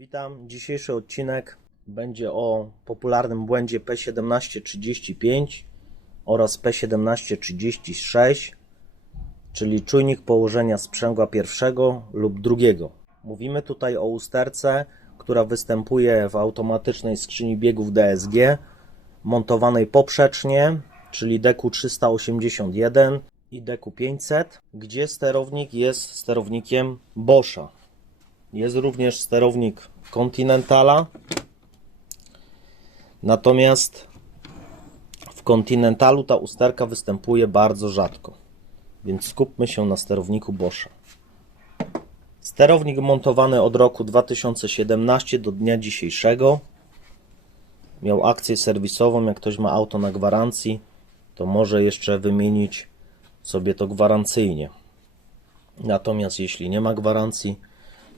Witam. Dzisiejszy odcinek będzie o popularnym błędzie P1735 oraz P1736, czyli czujnik położenia sprzęgła pierwszego lub drugiego. Mówimy tutaj o usterce, która występuje w automatycznej skrzyni biegów DSG, montowanej poprzecznie, czyli deku 381 i deku 500, gdzie sterownik jest sterownikiem Boscha. Jest również sterownik Continentala. Natomiast w Continentalu ta usterka występuje bardzo rzadko. Więc skupmy się na sterowniku Boscha. Sterownik montowany od roku 2017 do dnia dzisiejszego. Miał akcję serwisową. Jak ktoś ma auto na gwarancji, to może jeszcze wymienić sobie to gwarancyjnie. Natomiast jeśli nie ma gwarancji,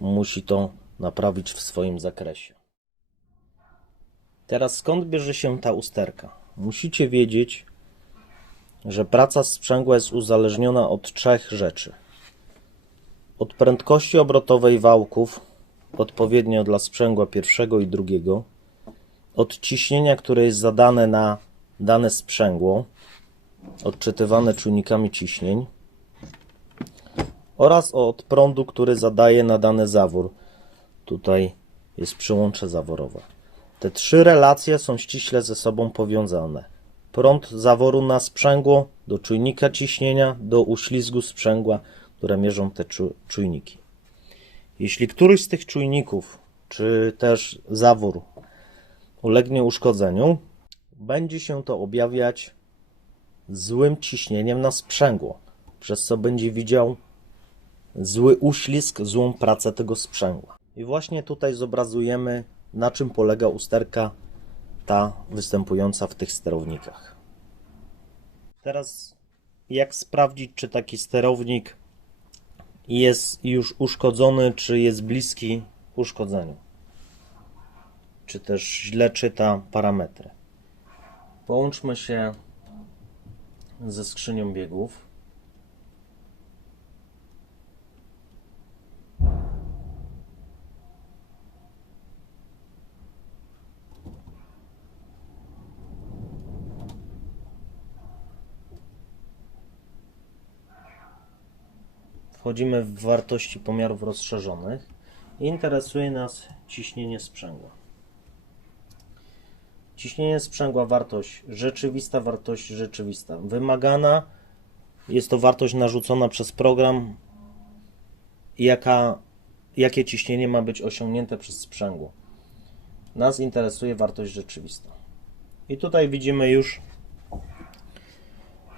musi to naprawić w swoim zakresie. Teraz skąd bierze się ta usterka? Musicie wiedzieć, że praca sprzęgła jest uzależniona od trzech rzeczy. Od prędkości obrotowej wałków, odpowiednio dla sprzęgła pierwszego i drugiego, od ciśnienia, które jest zadane na dane sprzęgło, odczytywane czujnikami ciśnień, oraz od prądu, który zadaje na dany zawór. Tutaj jest przyłącze zaworowe. Te trzy relacje są ściśle ze sobą powiązane. Prąd zaworu na sprzęgło do czujnika ciśnienia, do uślizgu sprzęgła, które mierzą te czu- czujniki. Jeśli któryś z tych czujników, czy też zawór ulegnie uszkodzeniu, będzie się to objawiać złym ciśnieniem na sprzęgło, przez co będzie widział zły uślizg, złą pracę tego sprzęgła. I właśnie tutaj zobrazujemy, na czym polega usterka ta występująca w tych sterownikach. Teraz jak sprawdzić, czy taki sterownik jest już uszkodzony, czy jest bliski uszkodzeniu? Czy też źle czyta parametry? Połączmy się ze skrzynią biegów. Wchodzimy w wartości pomiarów rozszerzonych interesuje nas ciśnienie sprzęgła. Ciśnienie sprzęgła, wartość rzeczywista, wartość rzeczywista. Wymagana jest to wartość narzucona przez program, jaka, jakie ciśnienie ma być osiągnięte przez sprzęgło. Nas interesuje wartość rzeczywista. I tutaj widzimy już,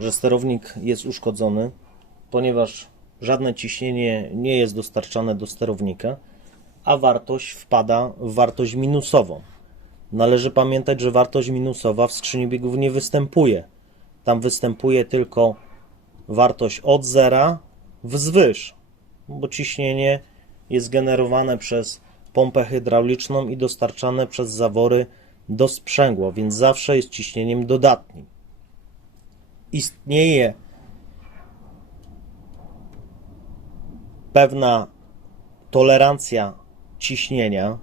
że sterownik jest uszkodzony, ponieważ żadne ciśnienie nie jest dostarczane do sterownika, a wartość wpada w wartość minusową. Należy pamiętać, że wartość minusowa w skrzyni biegów nie występuje. Tam występuje tylko wartość od zera wzwyż, bo ciśnienie jest generowane przez pompę hydrauliczną i dostarczane przez zawory do sprzęgła, więc zawsze jest ciśnieniem dodatnim. Istnieje pewna tolerancja ciśnienia.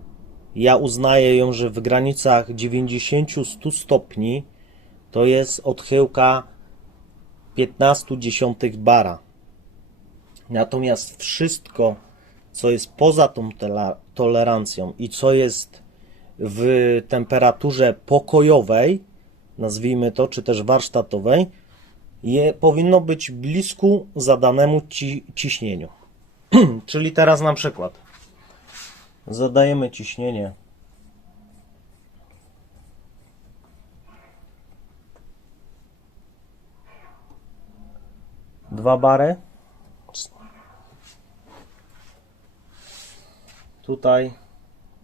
Ja uznaję ją, że w granicach 90-100 stopni to jest odchyłka 15 dziesiątych bara. Natomiast wszystko, co jest poza tą tolerancją i co jest w temperaturze pokojowej, nazwijmy to, czy też warsztatowej, je, powinno być blisku zadanemu ci, ciśnieniu. Czyli teraz na przykład zadajemy ciśnienie dwa bary. Tutaj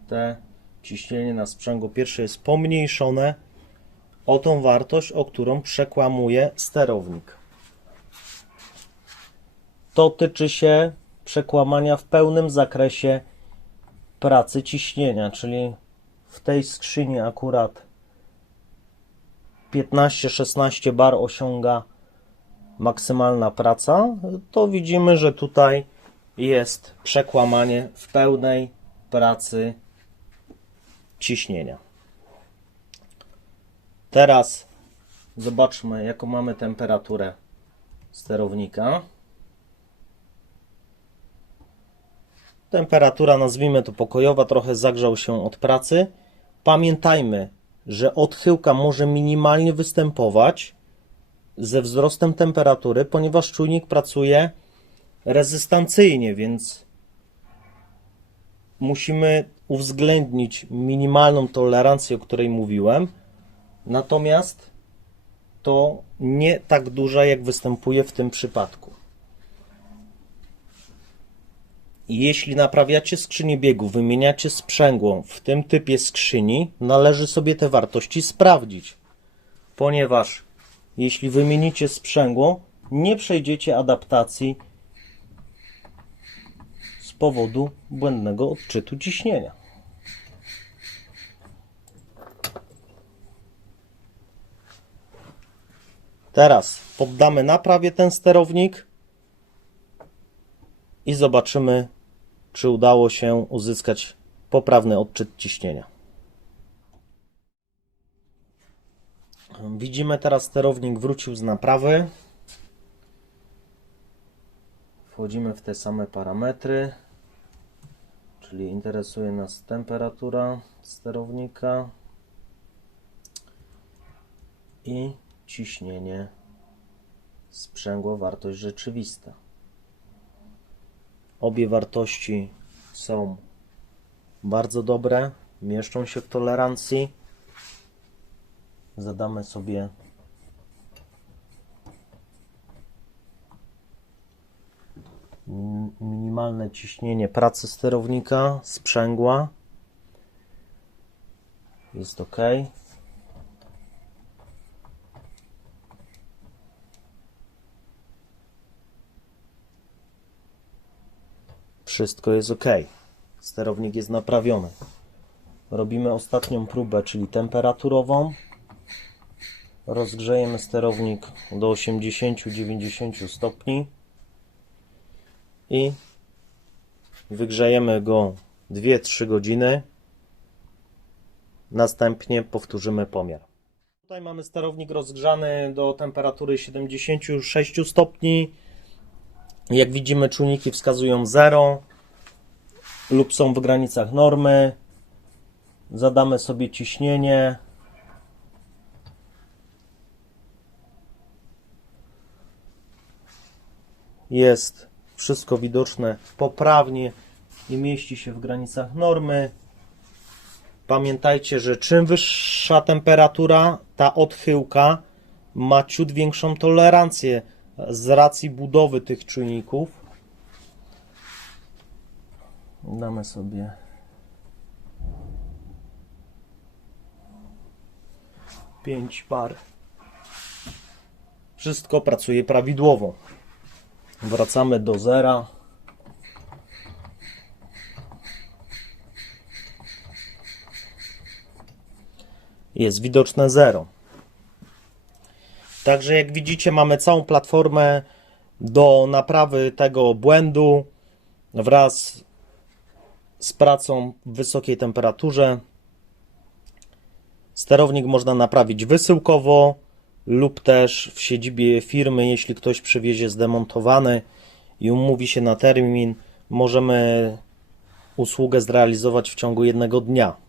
te ciśnienie na sprzęgło pierwsze jest pomniejszone o tą wartość, o którą przekłamuje sterownik. To tyczy się przekłamania w pełnym zakresie pracy ciśnienia, czyli w tej skrzyni akurat 15-16 bar osiąga maksymalna praca, to widzimy, że tutaj jest przekłamanie w pełnej pracy ciśnienia. Teraz zobaczmy, jaką mamy temperaturę sterownika. Temperatura, nazwijmy to pokojowa, trochę zagrzał się od pracy. Pamiętajmy, że odchyłka może minimalnie występować ze wzrostem temperatury, ponieważ czujnik pracuje rezystancyjnie, więc musimy uwzględnić minimalną tolerancję, o której mówiłem. Natomiast to nie tak duża, jak występuje w tym przypadku. Jeśli naprawiacie skrzynię biegu, wymieniacie sprzęgło w tym typie skrzyni, należy sobie te wartości sprawdzić, ponieważ jeśli wymienicie sprzęgło, nie przejdziecie adaptacji z powodu błędnego odczytu ciśnienia. Teraz poddamy naprawie ten sterownik i zobaczymy, czy udało się uzyskać poprawny odczyt ciśnienia. Widzimy teraz sterownik wrócił z naprawy. Wchodzimy w te same parametry, czyli interesuje nas temperatura sterownika i ciśnienie sprzęgło wartość rzeczywista. Obie wartości są bardzo dobre, mieszczą się w tolerancji. Zadamy sobie min- minimalne ciśnienie pracy sterownika, sprzęgła. Jest ok. Wszystko jest ok. Sterownik jest naprawiony. Robimy ostatnią próbę, czyli temperaturową. Rozgrzejemy sterownik do 80-90 stopni i wygrzejemy go 2-3 godziny. Następnie powtórzymy pomiar. Tutaj mamy sterownik rozgrzany do temperatury 76 stopni. Jak widzimy, czujniki wskazują 0 lub są w granicach normy. Zadamy sobie ciśnienie. Jest wszystko widoczne poprawnie i mieści się w granicach normy. Pamiętajcie, że czym wyższa temperatura, ta odchyłka ma ciut większą tolerancję z racji budowy tych czujników. Damy sobie pięć par. Wszystko pracuje prawidłowo. Wracamy do zera. Jest widoczne zero. Także jak widzicie mamy całą platformę do naprawy tego błędu wraz z pracą w wysokiej temperaturze. Sterownik można naprawić wysyłkowo lub też w siedzibie firmy, jeśli ktoś przywiezie zdemontowany i umówi się na termin, możemy usługę zrealizować w ciągu jednego dnia.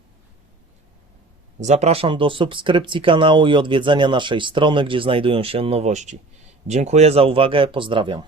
Zapraszam do subskrypcji kanału i odwiedzenia naszej strony, gdzie znajdują się nowości. Dziękuję za uwagę, pozdrawiam.